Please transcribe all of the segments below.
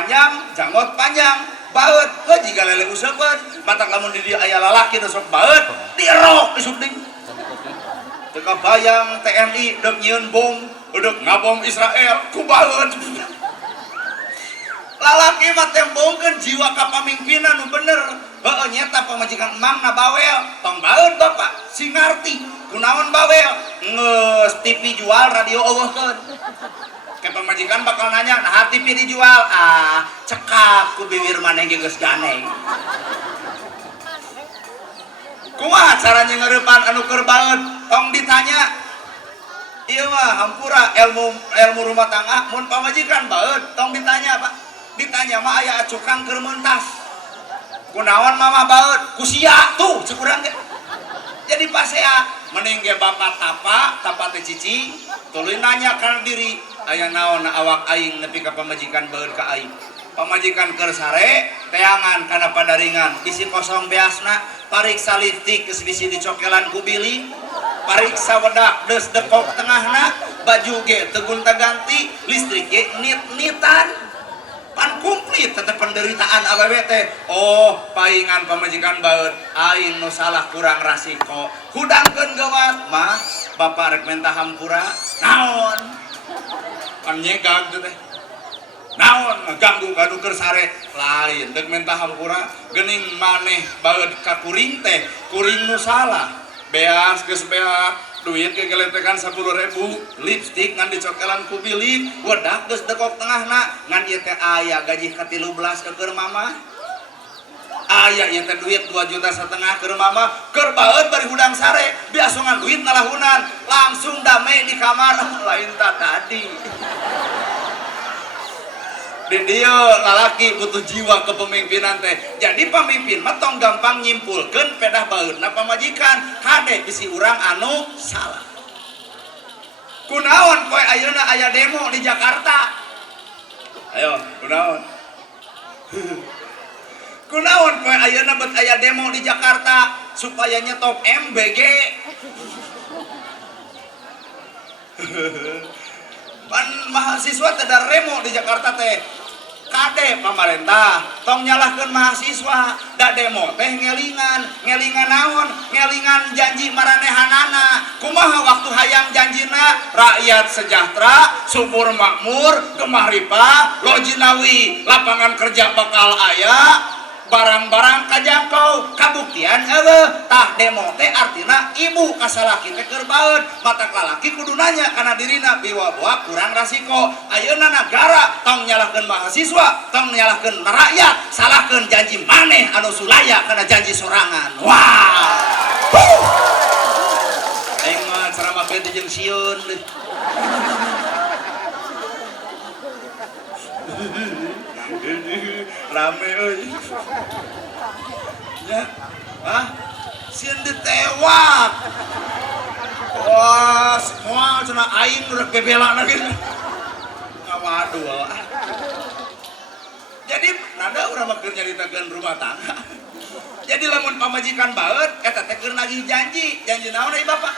panjang janggot panjang baut jika lele usapan mata lamun di dia aya lalaki nu sok baut dirok di subding teu kabayang TNI deuk nyieun bom deuk ngabom Israel ku baut lalaki mah tembongkeun jiwa kapamimpinan nu bener heueuh nyata pamajikan emangna bawel tong baut bapak si ngarti kunaon bawel geus TV jual radio eueuhkeun ke pamajikan bakal nanya nah TV dijual cekap ku bibir maneh ge geus ganeng kumaha caranya ngeurepan anu keur baeud tong ditanya ieu mah hampura ilmu rumah tangga mun pamajikan baeud tong ditanya Pak ditanya mah aya acukang keur meuntas kunaon mama baeud ku sia tuh cekurang ge jadi pasea mending ge bapak tapa teh cicing tuluy nanya kana diri aya naon awak aing nepi ka pamajikan baeud ka aing pamajikan keur sare teangan kana padaringan bisi kosong beasna pariksa liftik geus bisi dicokelan ku bili pariksa wedak deus dekok tengahna baju ge teu gonta-ganti listrik ge nit-nitan pan komplit tetep penderitaan awewe teh oh paingan pamajikan baeud aing nu salah kurang rasiko hudangkeun gawat mah bapak rek menta hampura naon pan nyegag teh naon ngaganggu kadu keur sare lain deuk menta hampura geuning maneh baeud ka kuring teh kuring nu salah beas geus beas duit ke geletekan 10.000 lipstik ngan dicokelan ku bilik wedak geus dekok tengahna ngan ieu teh aya gaji ka 13 keur mama aya ieu teh duit 2,5 juta keur mama keur baeud bari hudang sare biasungan duit ngalahunan langsung damai di kamar lain tak tadi di dia lalaki butuh jiwa kepemimpinan teh jadi pemimpin mah tong gampang nyimpulkeun pedah baeudna pamajikan hade bisi urang anu salah kunaon poe ayeuna aya demo di Jakarta ayo kunaon kunaon poe ayeuna bet aya demo di Jakarta supaya nyetop MBG pan mahasiswa teh da remo di Jakarta teh kade pemerintah tong nyalahkeun mahasiswa da demo teh ngelingan naon ngelingan janji maranehanana kumaha waktu hayang janjina rakyat sejahtera subur makmur gemah ripah lojinawi lapangan kerja bakal aya barang-barang kajangkau kabuktian eueuh tah demo teh artina ibu kasalaki teh keur baeud mata kalaki kudu nanya kana dirina biwa-biwa kurang rasiko ayeuna negara tong nyalahkeun mahasiswa tong nyalahkeun rakyat salahkeun janji maneh anu sulaya kana janji sorangan wah aing mah ceramah teh jeung sieun rame euy ya sieun ditewak wah semua cenah aing udah bebelana gitu waduh jadi nada urang mah keur nyaritakeun rumah tangga jadi lamun pamajikan baeud eta teh keur nagih janji naon ai bapak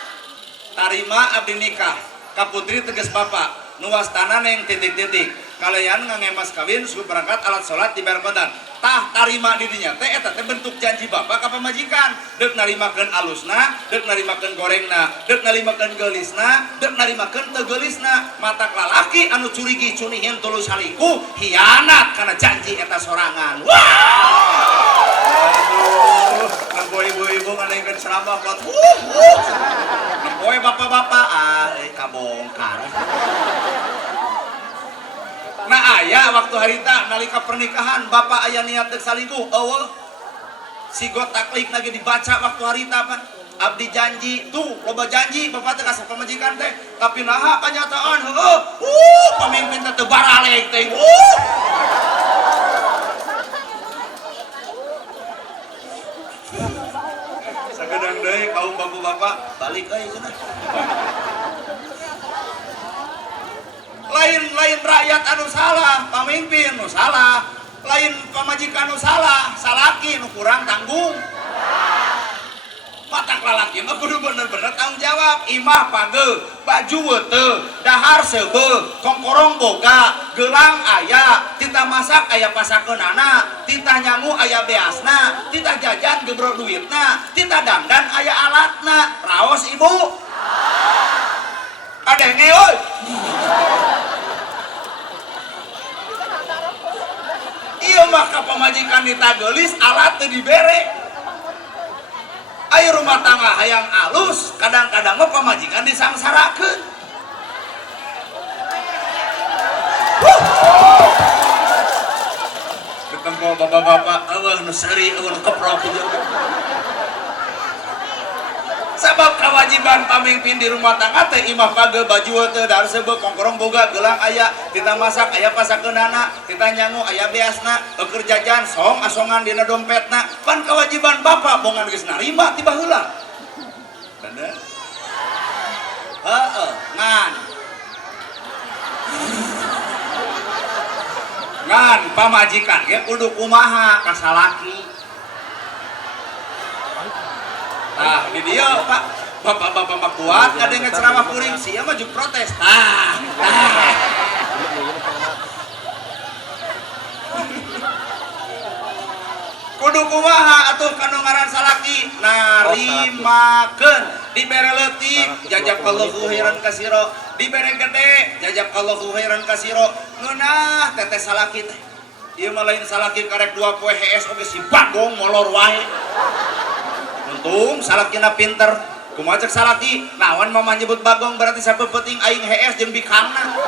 tarima abdi nikah ka putri tegas bapak nu wastana neng titik-titik kalian ngangemas kawin suku berangkat alat sholat di Berkodan tah tarima didinya teh eta teh bentuk janji bapak ka pamajikan deuk narimakeun alusna deuk narimakeun gorengna deuk narimakeun geulisna deuk narimakeun teu geulisna matak lalaki anu curigi cunihin tuluy salingkuh hianat kana janji eta sorangan wah aduh nempo ibu-ibu nganengkeun ceramah kuat nempo bapak-bapak kabongkar nah aya waktu harita nalika pernikahan bapak aya niat dek salingkuh eueuh sigot taklik lagi dibaca waktu harita pan abdi janji tuh loba janji bapak teh ka pamajikan teh tapi naha kanyataan heueuh pamimpin teh teu baraleg teh sagedang deui kaum bapak-bapak balik euy cenah lain rakyat anu salah pamimpin nu salah lain pamajikan nu salah salaki nu kurang tanggung matak lalaki mah kudu bener-bener tanggung jawab imah pageu baju weuteuh dahar seubeuh kongkorong boga gelang aya ti tita masak aya pasakeunana, tita nyangu aya beasna, tita jajan gebro duitna, tita dandan aya alatna. Raos ibu? Kadenge euy. Iya maka pamajikan nita geulis alat teu dibere. Ayo rumah tangga hayang alus, kadang-kadang mah pamajikan disangsarakeun. Ketemu bapak-bapak, eueuh nu seuri, eueuh nu keprok ieu. Sabab kewajiban pamimpin di rumah tangga teh imah page baju teu darseubeuk kongkorong boga gelang aya, kita masak aya pasakeunana, kita nyangu aya beasna, keur jajan song asongan dina dompetna. Pan kewajiban bapak bongan geus narima ti baheula. Bener? Heeh, ngan pamajikan ge kudu kumaha ka salaki. Nah, di dia Pak, bapak-bapak mah kuat, kadang ceramah kuring sia mah juk protes. Kudu kumaha atuh kanu ngaran salaki narimakeun, dibere leutik jazakallahu khairan kasiro, dibere gede jazakallahu khairan kasiro. Ngeunah teteh salaki teh. Ieu mah lain salaki karek 2 poe HS oge si bagong molor wae. Untung salakina pinter. Kumaha cek salaki, naon mama nyebut bagong berarti sapeuting aing HS jeung bikangna.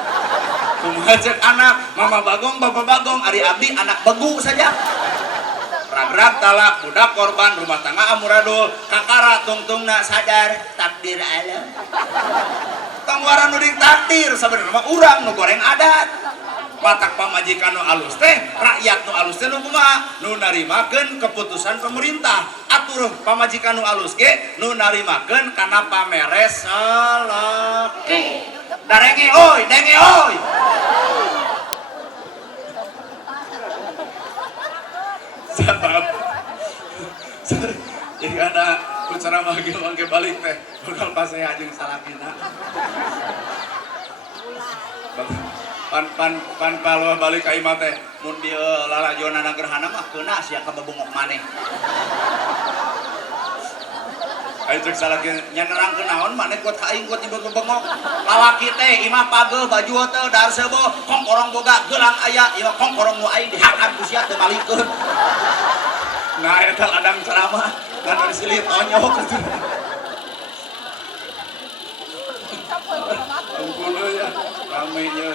Kumaha cek anak, mama bagong bapak bagong, ari abdi anak begu saja. Ragrag talak budak korban rumah tangga amuradul, kakara tungtungna sadar takdir alam. Tong waran nu takdir sabenerna mah urang nu goreng adat. Patak pamajikan nu alus teh, rakyat nu alus teh nu kumaha? Nu narimakeun keputusan pemerintah. Atur pamajikan nu alus ge nu narimakeun kana pamere salaki. Darenge oi, denge oi. Sabab jadi ada bicara manggil mangke balik teh, bakal paseha jeung salakina. pan palwa balik ka imah teh mun dieu lalajonna gerhana mah keuna sia kababongok maneh. Aing cek salaki nya nerangkeun naon maneh kuat ka aing kuat dibengok. Lalaki teh imah page baju teh darseubeuk kongkorong boga gelang aya ieu kongkorong nu aing dihakan ku sia teu balikeun. Nah eta ladang ceramah ngan silit onyok gitu. Ampun ya rame nya.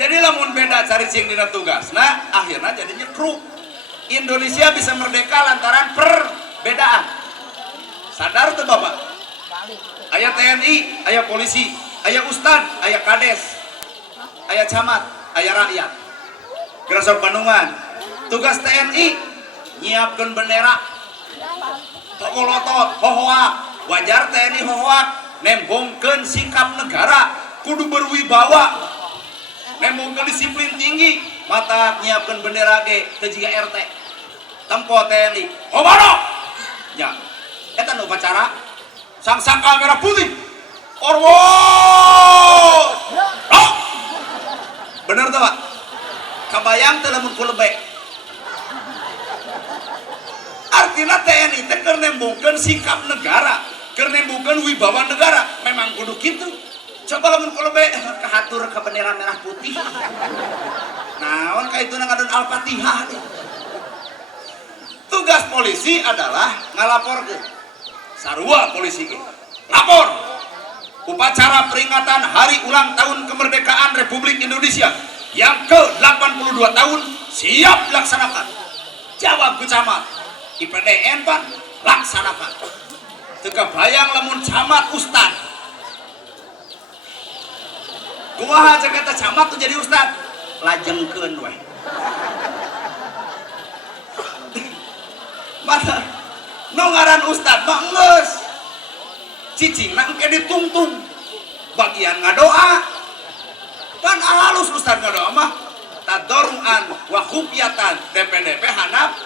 Jadi lamun beda caricing dina tugas, nah akhirnya jadinya kru. Indonesia bisa merdeka lantaran perbedaan. Sadar tuh bapak? Aya TNI, aya polisi, aya ustad, aya kades, aya camat, aya rakyat. Gerasok Bandungan. Tugas TNI nyiapkeun bendera, tokolotot, hohoak. Wajar TNI hohoak, nembongkeun sikap negara, kudu berwibawa. Nembongkeun disiplin tinggi, mata nyiapkeun bendera ge teu jiga RT. Tempo TNI. Hobaro. Ya. Eta nu upacara sangsaka merah putih. Orwo. Oh. Bener tuh, Pak? Kabayang teu lamun ku lebek. Artina TNI teh keur nembongkeun sikap negara, keur nembongkeun wibawa negara. Memang kudu kitu. Coba lamun ku lebek kahatur ka bendera merah putih. Naon ka itu ngadon Al-Fatihah. Tugas polisi adalah ngalaporkeun. Sarua polisi ge. Lapor. Upacara peringatan hari ulang tahun kemerdekaan Republik Indonesia yang ke-82 tahun siap dilaksanakan. Jawab ku camat. IPDN pan laksanakan. Teu kabayang lamun camat ustad. Kumaha cek eta camat tuh jadi ustad? Lajengkeun we. Mata nu ngaran ustad mah geus cicingna engke ditungtung bagian ngadoa pan halus ustad ngadoa mah tadarruan wa khufyatan DPDP handap.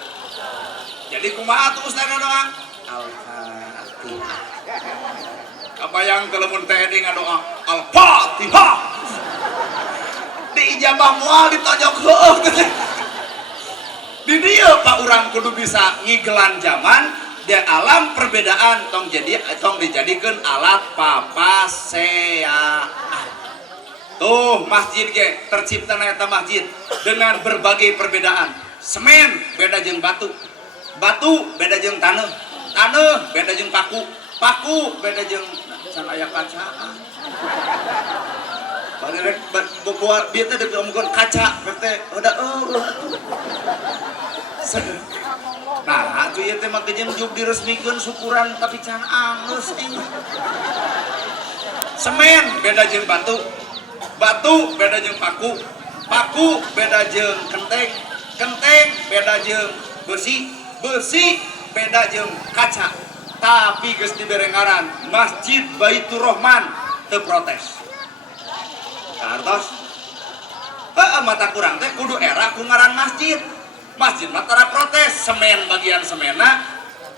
Jadi kumaha tuh ustad ngadoa? Al-Fatihah. Kabayang teu lamun TNI ngadoa Al-Fatihah. Diijabah loba moal ditojok heueuh di dia Pak urang kudu bisa ngigelan zaman di alam perbedaan tong dijadikan alat papasea. Tuh masjid ge tercipta na eta masjid dengan berbagai perbedaan. Semen beda jeung batu, batu beda jeung taneuh, taneuh beda jeung paku, paku beda jeung can aya kaca. Bari rek buat dia teh diomongkeun kaca teh udah nah atuh ieu teh mah geus juk diresmikeun syukuran tapi can angeus semen beda jeung batu, batu beda jeung paku, paku beda jeung kenteng, kenteng beda jeung besi, besi beda jeung kaca. Tapi geus dibere ngaran Masjid Baitur Rahman teu protes. Kartos mata kurang teh kudu era ku ngaran masjid. Masjid mah tara protes, semen bagian semena,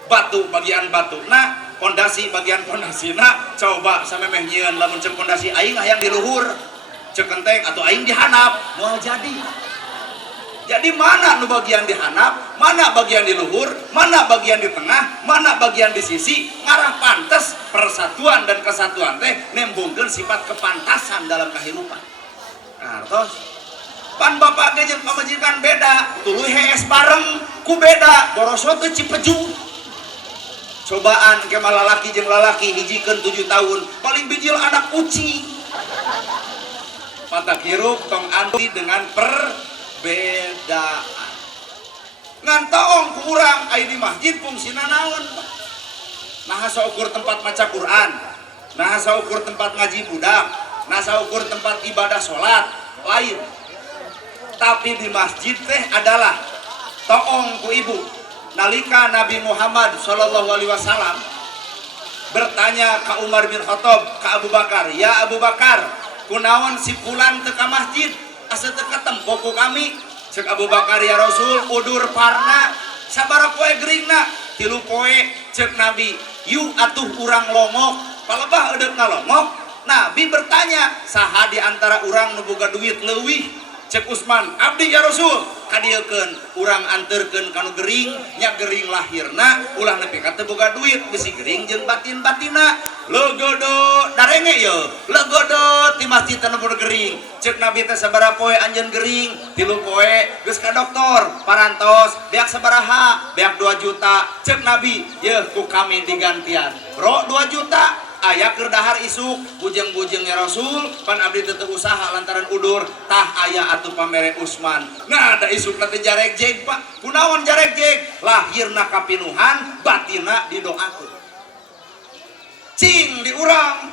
batu bagian batuna, pondasi bagian pondasina. Coba samemeh nyieun lamun ceuk pondasi aing hayang di luhur, ceuk kenteng atau aing dihanap moal jadi. Jadi mana nu bagian dihanap, mana bagian di luhur, mana bagian di tengah, mana bagian di sisi, ngarah pantes persatuan dan kesatuan teh nembungkeun sifat kepantasan dalam kehidupan. Kartos pan bapak ge jeung pamajikan beda, tuluy hees bareng ku beda, boroso teu Cipeju. Cobaan ke lalaki jeung lalaki hijikeun 7 tahun, paling bijil anak uci. Patak hirup tong anti dengan perbedaan. Ngan taong ku urang aya di masjid fungsina naon? Nah saukur tempat maca Quran, nah saukur tempat ngaji budak, nah saukur tempat ibadah salat lain. Tapi di masjid teh adalah toong ku ibu nalika Nabi Muhammad SAW bertanya ke Umar bin Khattab ke Abu Bakar, ya Abu Bakar kunaon si fulan teu ka masjid asa teu katempo ku kami. Ceuk Abu Bakar, ya Rasul udur parna sabaraha poe geuringna 3 poe. Ceuk Nabi, yu atuh urang longok palebah eudeup ngalongok. Nabi bertanya, saha di antara urang nu boga duit leuwih? Cek Usman, abdi ya Rasul kadiekeun urang anterkeun kanu gering nya gering lahirna ulah nepi ka teu boga duit bisi gering jeung batin-batina legodo darenge ye legodo ti masjid anu boga gering. Cek Nabi teh sabaraha poe anjeun gering? 3 poe. Geus ka dokter parantos beak sabaraha? Beak 2 juta. Cek Nabi, ye ku kami digantian bro 2 juta aya keur dahar isuk bujeng-bujeng ya Rasul pan abdi teu usaha lantaran udur tah aya atuh pamere Usman. Nah da isukna teh jareg-jeg Pak. Kunaon jareg-jeg? Lahirna kapinuhan, batinna didoakeun. Cing di urang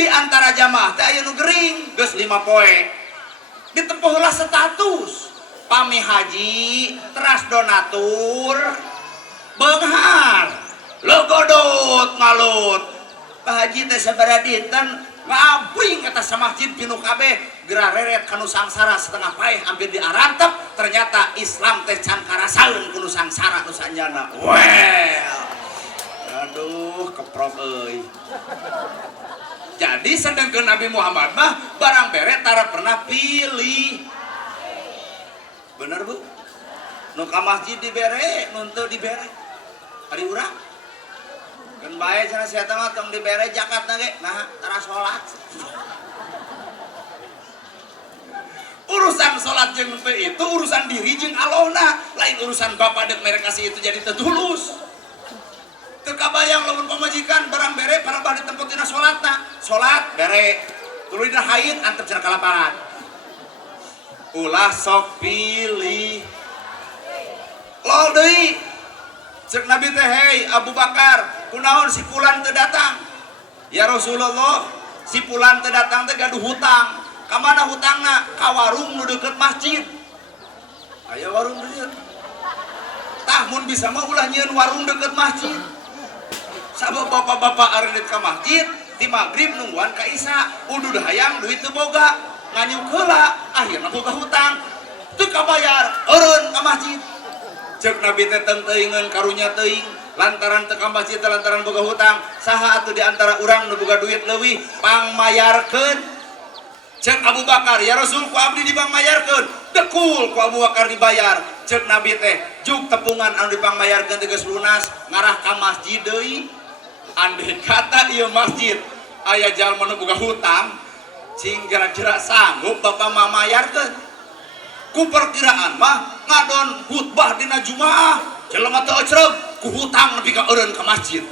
di antara jamaah teh aya nu gering geus 5 poe. Ditempuh heula status pami haji, teras donatur, beunghar logodot ngalut. Pak Haji teh sabaraha dinten ngabring eta masjid pinuh kabeh gerareret kanu sangsara setengah paeh hampir diarantep. Ternyata Islam teh can karasaeun ku nu sangsara nu sanjana. Well, aduh keprok euy. Jadi sedengkeun Nabi Muhammad mah barang bere tara pernah pilih. Bener Bu? Nu ka masjid dibere, nu teu dibere. Ari urang kan bae cenah sia teh mah tong dibere zakatna ge nah tara salat. Urusan salat jeung teu itu urusan diri jeung Allahna, lain urusan bapa deuk mere kasih itu jadi teu tulus. Teu kabayang lamun pamajikan barang bere parabah ditempo tina salatna. Salat bere, tuluy dina haid antep cenah ka lapangan. Ulah sok pilih. Lol deui. Cek Nabi teh, hei Abu Bakar, kunaon si fulan teu datang? Ya Rasulullah, si fulan teu datang teh gaduh hutang. Ka mana hutangna? Ka warung nu deukeut masjid. Aya warung dieu. Tah mun bisa mah ulah nyieun warung deukeut masjid. Sabab bapak-bapak areunit ka masjid, ti magrib nungguan ka isya, udud hayang duit teu boga, nganyuk heula, akhirna boga hutang. Teu kabayar, eureun ka masjid. Cek Nabi teh teuingeun karunya teuing lantaran teu ka masjid lantaran boga hutang. Saha atuh di antara urang nu boga duit leuwih pangmayarkeun Cek Abu Bakar, ya Rasul ku abdi dipangmayarkeun. Dekul ku Abu Bakar dibayar. Cek Nabi teh, juk tepungan anu dipangmayarkeun teh geus lunas, ngarah ka masjid deui. Andai kata ieu masjid aya jalma nu boga hutang, cing kira-kira sanggup bapak mamayarkeun. Ku perkiraan mah ngadon khutbah dina Jumaah, jelema teu ecreg ku hutang nepi ka eureun ka masjid.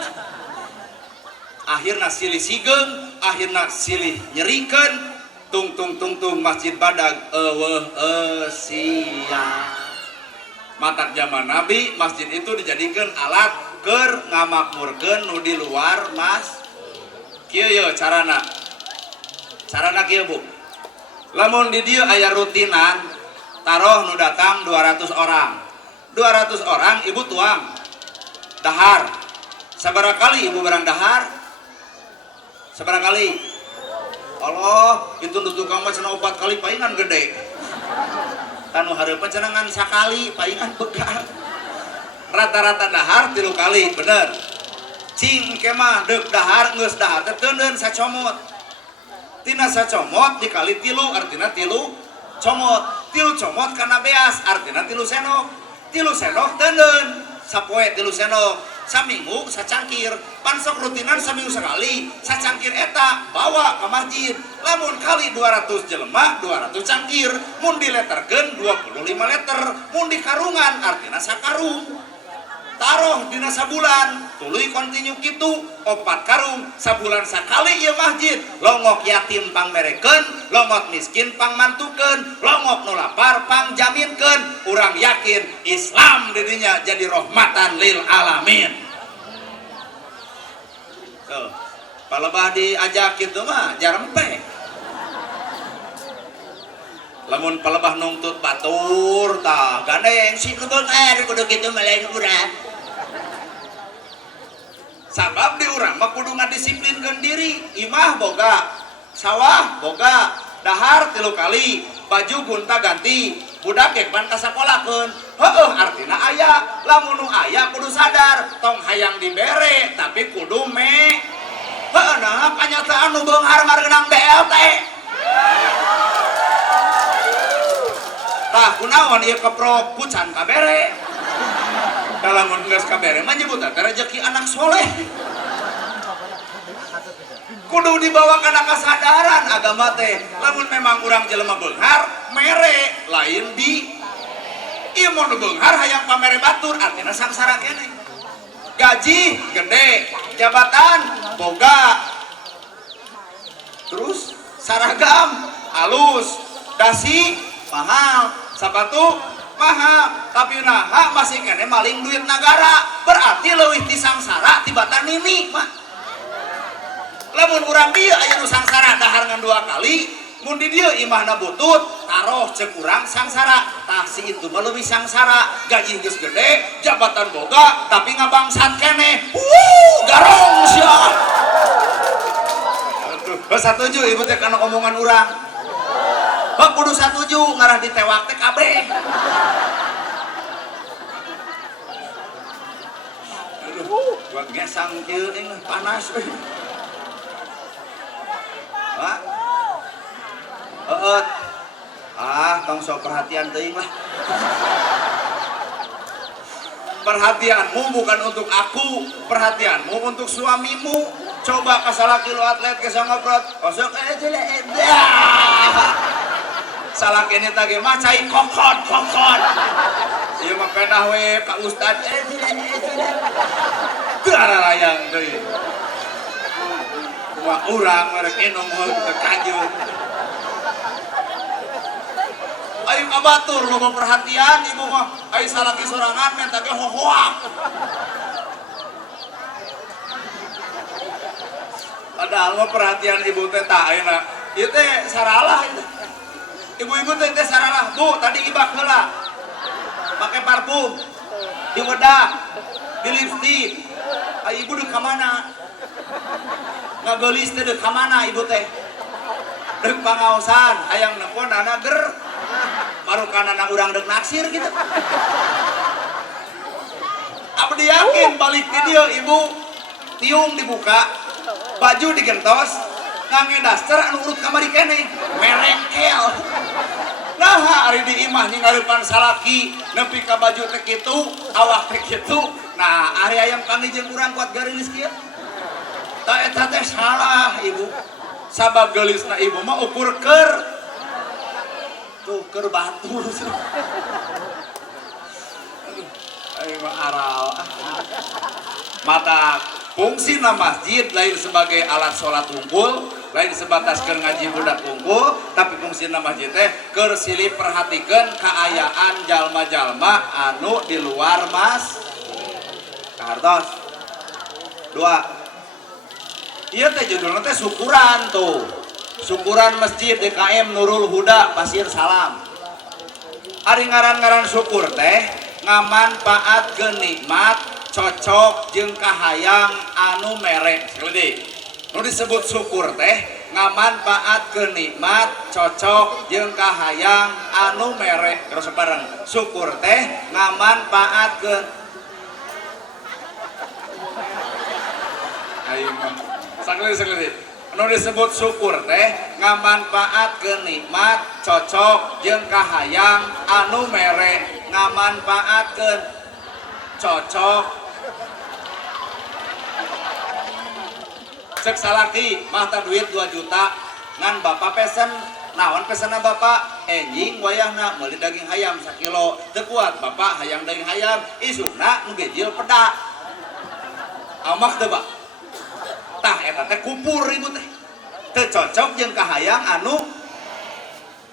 Akhirna silih sigeng, akhirna silih nyerikeun. Tung masjid badag sia. Matak zaman Nabi masjid itu dijadikan alat keur ngamakmurkeun nu di luar mas. Kieu ye carana kieu Bu. Lamun di dieu aya rutinan taroh nu datang 200 orang. 200 orang ibu tuang dahar. Sabaraha kali ibu barang dahar? Sabaraha kali? Allah, itu tukang mah cenah 4 kali paingan gede. Tanu hareupeun cenah ngan sakali paingan begal. Rata-rata dahar 3 kali, bener. Cing ke mah deuk dahar geus dahar teh teuneun sacomot. Tina sacomot dikali 3 artina 3 comot. 3 comot kana beas artina 3 senok. 3 senok teuneun. Sapoe 3 senok. Saminggu sacangkir, pansok rutinan saminggu sekali, sacangkir eta bawa ke masjid. Lamun kali 200 jelema 200 cangkir, mun dileterkeun 25 liter, mun dikarungan artina sakarung. Taruh dina sabulan, tuluy kontinu kitu 4 karung, sabulan sakali ieu masjid. Longok yatim pangmerekeun, longok miskin pangmantukeun, longok nu lapar pangjaminkeun. Urang yakin Islam didinya jadi rahmatan lil alamin. Tuh, palebah diajak kitu mah jarempe. Lamun palebah nungtut batur tah gandeng si nu beungar kudu kitu mah urang. Sabab di urang mah kudu ngadisiplinkeun diri. Imah boga, sawah boga, dahar 3 kali, baju gonta-ganti, budak ge pan kasakolakeun. Heueuh artina aya, lamun nu aya kudu sadar, tong hayang dibere tapi kudu heueuh nah kanyataan nu beunghar margeunang BLT. Tah kunaon ieu keprok pucan kabere. Dalam geus kabere mah nyebutan rezeki anak soleh. Kudu dibawa kana kasadaran agama teh. Lamun memang urang jelema beunghar mere lain di ieu mun beunghar hayang pamere batur artina sangsara keneh. Gaji gede, jabatan boga. Terus saragam halus, dasi mahal, sepatu mahal, tapi naha masih kene maling duit negara, berarti leuwih ti sangsara tibatan nini mah. Lamun urang dieu aya nu sangsara dahar ngan 2 kali, mun di dieu imahna butut, taroh ceuk urang sangsara, tah si itu mah leuwih sangsara, gaji geus gede, jabatan boga, tapi ngabangsat kene. Garong sia. Aduh, satuju ibu teh kana omongan urang. Bang kudu satuju ngarah ditewak teh kabeh. Aduh, buat gesang kieu panas. Pak. Tong sok perhatian teuing lah. Perhatianmu bukan untuk aku, perhatianmu untuk suamimu. Coba kasalaki lu atlet kesangoprot, osok jelek. Salah kene tage mah cai kokot. Ieu mah pedah we ka ustad gararayang deui. Wah urang merek enong teu kanjeun. Ayo kabatur loba perhatian ibu mah. Ayo salaki sorangan men tage hohoak. Padahal mah perhatian ibu teh tah ayeuna. Ieu teh saralah itu. Ibu-ibu teh saralah, Bu, tadi ibak heula. Pakai parfum, di wedah, di lipstick. Ibu deuk ka mana? Ngageulis teh deuk ka mana ibu teh? Deuk pangaosan, hayang nepon anak ger. Baru kana urang deuk naksir gitu. Abdi yakin balik ke dieu ibu, tiung dibuka, baju digentos, ngangge daster anu urut kamari keneh. Mere mah nyingarepan salaki nepi ka baju teh kitu awak teh kitu. Nah ari aya panggih jeung urang kuat garilis kieu ta eta teh salah ibu sabab geulisna ibu mah ukur keur tuh keur batu ayo mah aral mata fungsina masjid lain sebagai alat sholat unggul lain sebatas keur ngaji budak unggul tapi fungsina masjid teh keur silih perhatikeun kaayaan jalma-jalma anu di luar mas kahartos dua iya teh judulnya teh syukuran tuh syukuran masjid DKM Nurul Huda Pasir Salam ari ngaran-ngaran syukur teh ngamanfaatkeun nikmat cocok jeung kahayang anu mere sekali nu disebut syukur teh ngamanfaatkeun nikmat cocok jeung kahayang anu mere terus bareng syukur teh ngamanfaatkeun ayo sakali nu disebut syukur teh ngamanfaatkeun nikmat cocok jeung kahayang anu mere ngamanfaatkeun cocok cek salaki mata duit 2 juta ngan bapak pesen naon pesenna bapak enjing wayahna meuli daging hayam 1 kilo teu kuat bapak hayang daging hayam isukna nu gejil pedak amak teu Pak tah eta teh kupur ibu teh teu cocok jeung kahayang anu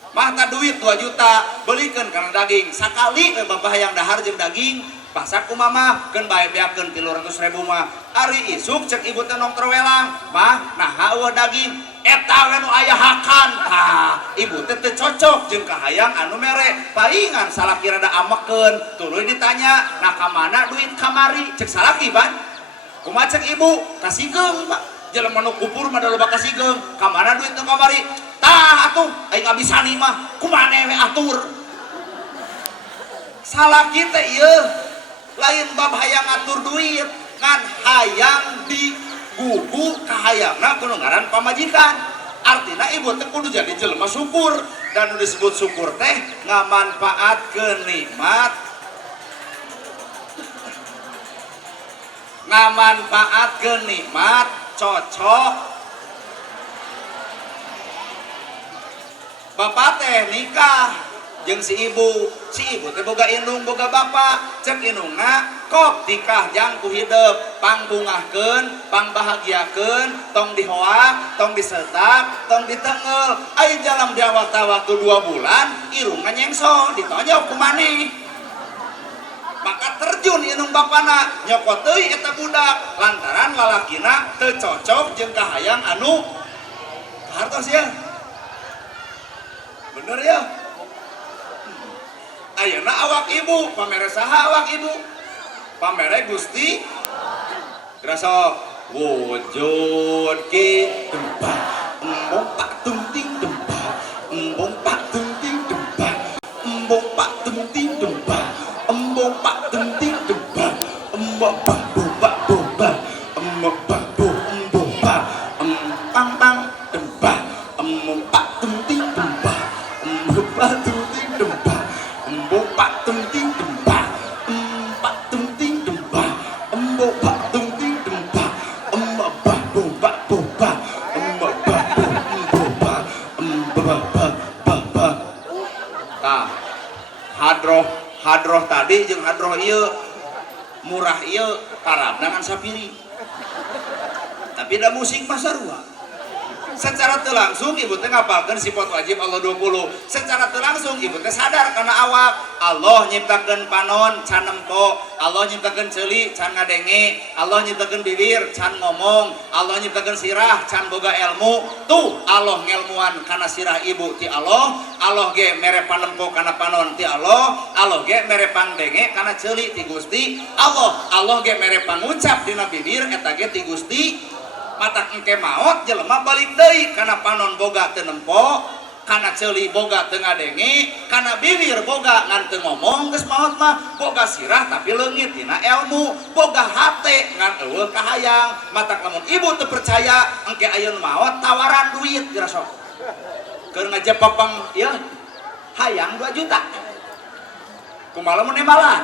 mata duit 2 juta belikeun kana daging sakali bapak hayang dahar jeung daging pasak ku mama keun bae beakeun 300.000 mah ari isuk cek ibu teh nong terwelang mah naha eueuh daging eta we nu aya hakan tah ibu teh teu cocok jeung kahayang anu mere paingan salaki rada amekeun tuluy ditanya nah ka mana duit kamari cek salaki ban kumaha cek ibu kasigeng Pak jelema nu kupur mah da loba kasigeng ka mana duit nu kamari tah atuh aing abisani mah kumaneh we atur salaki teh ieu lain bab hayang atur duit ngan hayang digugu kahayangna kudu ngaran pamajikan artina ibu teh kudu jadi jelema syukur dan disebut syukur teh ngamanfaatkeun nikmat ngamanfaatkeun nikmat cocok bapak teh nikah jeung si ibu teh boga indung boga bapak cek indungna kok tikah jang ku hidup pangbungahkeun pangbahagiakeun tong dihoak tong disetak tong ditengeul ai dalam jawata waktu 2 bulan irungna nyengso ditonyok ku maneh maka terjun indung bapana nyokot teuy eta budak lantaran lalakina teu cocok jeung kahayang anu hartos ya bener ya ayeuna awak ibu pamere saha awak ibu pamere Gusti grasa wujud ki dembah embong pak tunting dembah embong pak tunting dembah embong pak tunting dembah embong pak tunting dembah embong pak bobak bobak embong pak embong pak empang pang dembah embong pak tunting dembah embong pak tunting dembah embok pak tunting dembah empak tunting dembah embok pak tunting dembah embak bah bobak bobak embak bah bobak embak bah bah tah hadroh tadi jeung hadroh ieu murah ieu tarabna ngan sapiri tapi da musik mah sarua secara teu langsung ibu teh ngapalkeun sifat wajib Allah 20 secara teu langsung ibu teh sadar kana awak Allah nyiptakeun panon can nempo Allah nyiptakeun ceuli can ngadenge Allah nyiptakeun bibir can ngomong Allah nyiptakeun sirah can boga ilmu tuh Allah ngelmuan kana sirah ibu ti Allah ge mere panempo kana panon ti Allah ge mere pangdenge kana ceuli ti Gusti Allah ge mere pangucap dina bibir eta ge ti Gusti mata engke maot jelema balik deui kana panon boga teu nempo kana ceuli boga teu ngadenge kana bibir boga ngan teu ngomong geus maot mah boga sirah tapi leungit dina ilmu boga hate ngan eueuh kahayang mata lamun ibu teu percaya engke ayeuna maot tawaran duit geura sok keur ngajepapang ieu hayang 2 juta kumaha mun emalan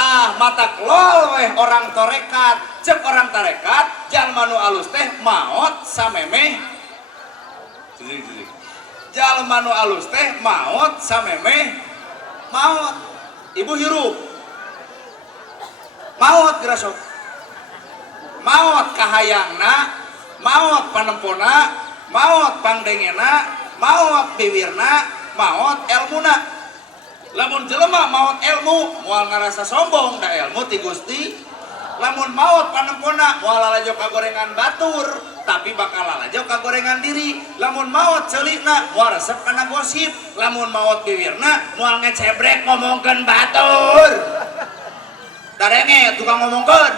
tah matak lol weh orang torekat cek orang tarekat jalma nu alus teh maot samemeh jalma nu alus teh maot samemeh maot ibu hirup maot gerasok maot kahayangna maot panempona maot pangdengena maot bibirna maot elmuna lamun jelema maot ilmu moal ngarasa sombong da ilmu ti Gusti lamun maot panempona moal lalajo kagorengan batur tapi bakal lalajo kagorengan diri lamun maot ceulina moal resep kana gosip lamun maot bibirna moal ngecebrek ngomongkeun batur darenge tukang ngomongkeun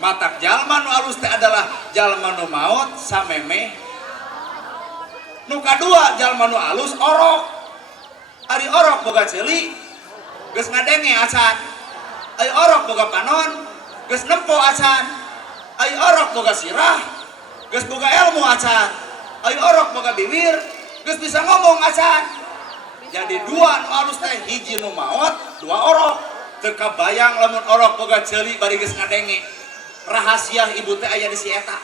matak jalma nu alus teh adalah jalma nu maot samemeh nu kadua jalma nu alus orok ari orok boga ceuli geus ngadenge acan ai orok boga panon geus nempo acan ai orok boga sirah geus boga ilmu acan ai orok boga bibir geus bisa ngomong acan jadi dua nu alus teh hiji nu maot dua orok teu kabayang lamun orok boga ceuli bari geus ngadenge rahasia ibu teh aya di si eta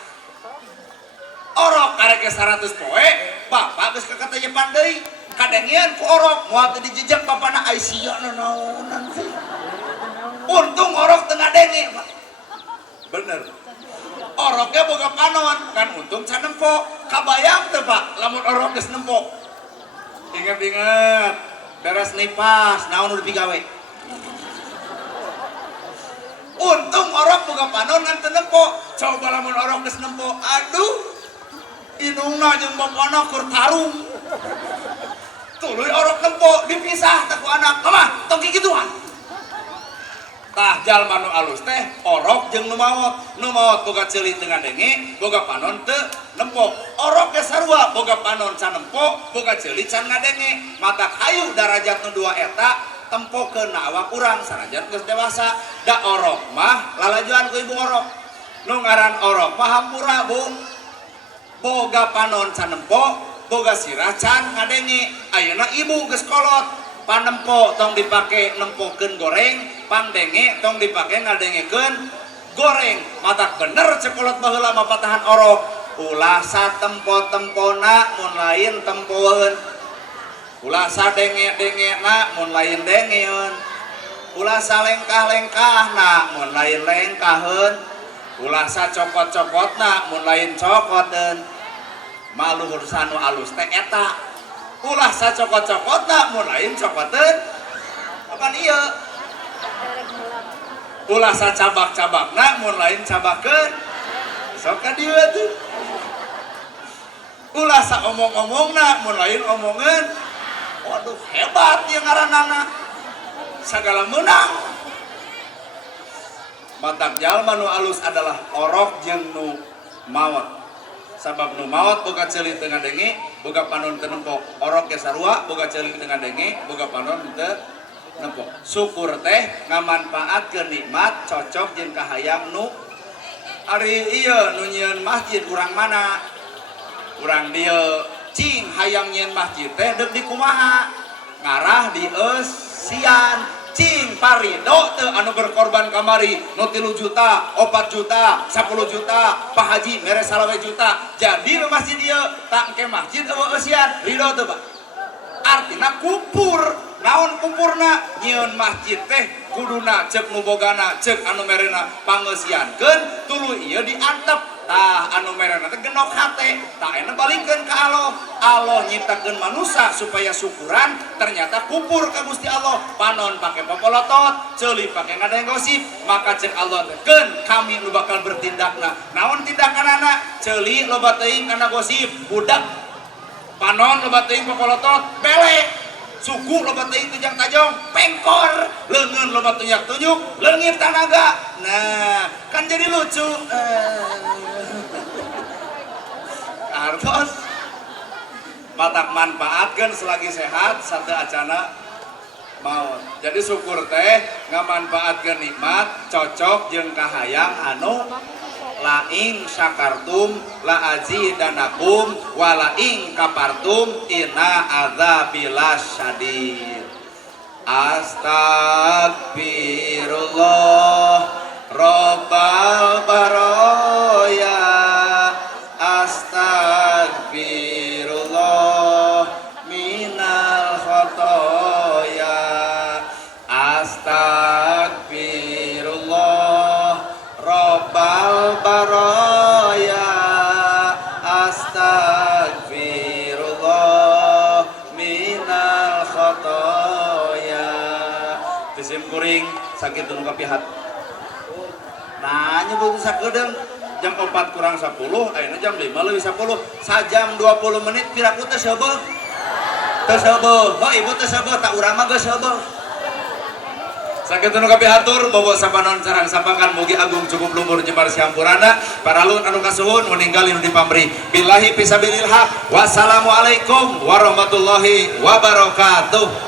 orok karek 100 poe bapak geus kakatayepan deui kadengian ku orok moal teu dijejak bapana ai sia naonan sih untung orok teu ngadenge Pak bener oroknya boga panon kan untung can nempo kabayang teu Pak lamun orok geus nempo ingat-ingat beres nipas naon nu dipigawe untung orok boga panon ngan teu nempo coba lamun orok geus nempo aduh inungna jeung bapana keur tarung tuluy orok nempo dipisah teh ku anak mama tong kikituan tah jalma nu alus teh orok jeung nu maot boga ceuli teu ngadenge boga panon teu nempo orok ge sarua boga panon can nempo boga ceuli can ngadenge matak hayu darajat nu dua eta tempokeun awak urang sanajan geus dewasa da orok mah lalajoan ku ibu orok nu ngaran orok mah hampura Bung boga panon can nempo boga sirah can ngadenge ayeuna ibu geus kolot panempo tong dipake nempokeun goreng pangdenge tong dipake ngadengekeun goreng matak bener cekolot baheula mapatahan orok ulah satempo-tempona mun lain tempoeun ulah sadenge-dengena mun lain dengeun ulah salengkah-lengkahna mun lain lengkaheun ulah sacokot-cokotna mun lain cokoteun maluhur sanu alus teh eta ulah sacokot-cokotna mun lain cokoteun apan ieu ulah sacabak-cabakna mun lain cabakeun sok ka dieu tuh ulah saomong-omongna mun lain omongeun waduh hebat ieu ngaranana sagala meunang matak jalma nu alus adalah orok jeung nu maot sabab nu maot boga ceuli teu ngadenge boga panon teu nempo orok ge sarua boga ceuli teu ngadenge boga panon teu nempo syukur teh ngamanfaatkeun nikmat cocok jeung kahayang nu ari ieu nu nyieun masjid urang mana urang dieu cing hayang nyieun masjid teh deuk dikumaha ngarah dieus sian cing parido teu anu berkorban kamari nu 3 juta 4 juta 10 juta Pak Haji mere salawe juta jadi masjid ieu tak engke masjid eueuh eusian ridho teu Pak artina kupur naon kupurna nyieun masjid teh kuduna ceuk nu bogana ceuk anu merena pangeusiankeun tuluy ieu diantep tah anu merena teh genok hate tah ena balikeun ka Allah nyiptakeun manusia supaya syukuran ternyata kupur ka Gusti Allah panon pake popolotot ceuli pake ngadeng gosip maka ceuk Allah teh keun kami nu bakal bertindakna naon tindakanana ceuli loba teuing kana gosip budak panon loba teuing popolotot bele suku loba teuing tujang tajong pengkor leungeun loba tunjuk leungit tanaga nah kan jadi lucu artos matak manfaatkeun selagi sehat sate acana maot jadi syukur teh ngamanfaatkeun nikmat cocok jeung kahayang anu laing syakartum la azidanakum walaing kapartum inna adzabilas syadid. Astagfirullah Rabbal baraya, astagfirullah minal khotoya, astagfirullah Rabbal baraya, astagfirullah minal khotoya. Tisim kuring sakit dulu kapihat. Nanya butuh sakedeng jam 4 kurang 10, ayeuna jam 5 leuwih 10, sajam 20 menit piraku teh seubeuh. Teu seubeuh. Oh, ibu teh seubeuh, tak urang mah geus seubeuh. Sakitu nu kapihatur bobo sapanon sareng sapakan mugi agung cukup luhur jembar siampurana paralun anu kasuhun meninggal nu dipamri. Billahi fisabilillah. Wassalamualaikum warahmatullahi wabarakatuh.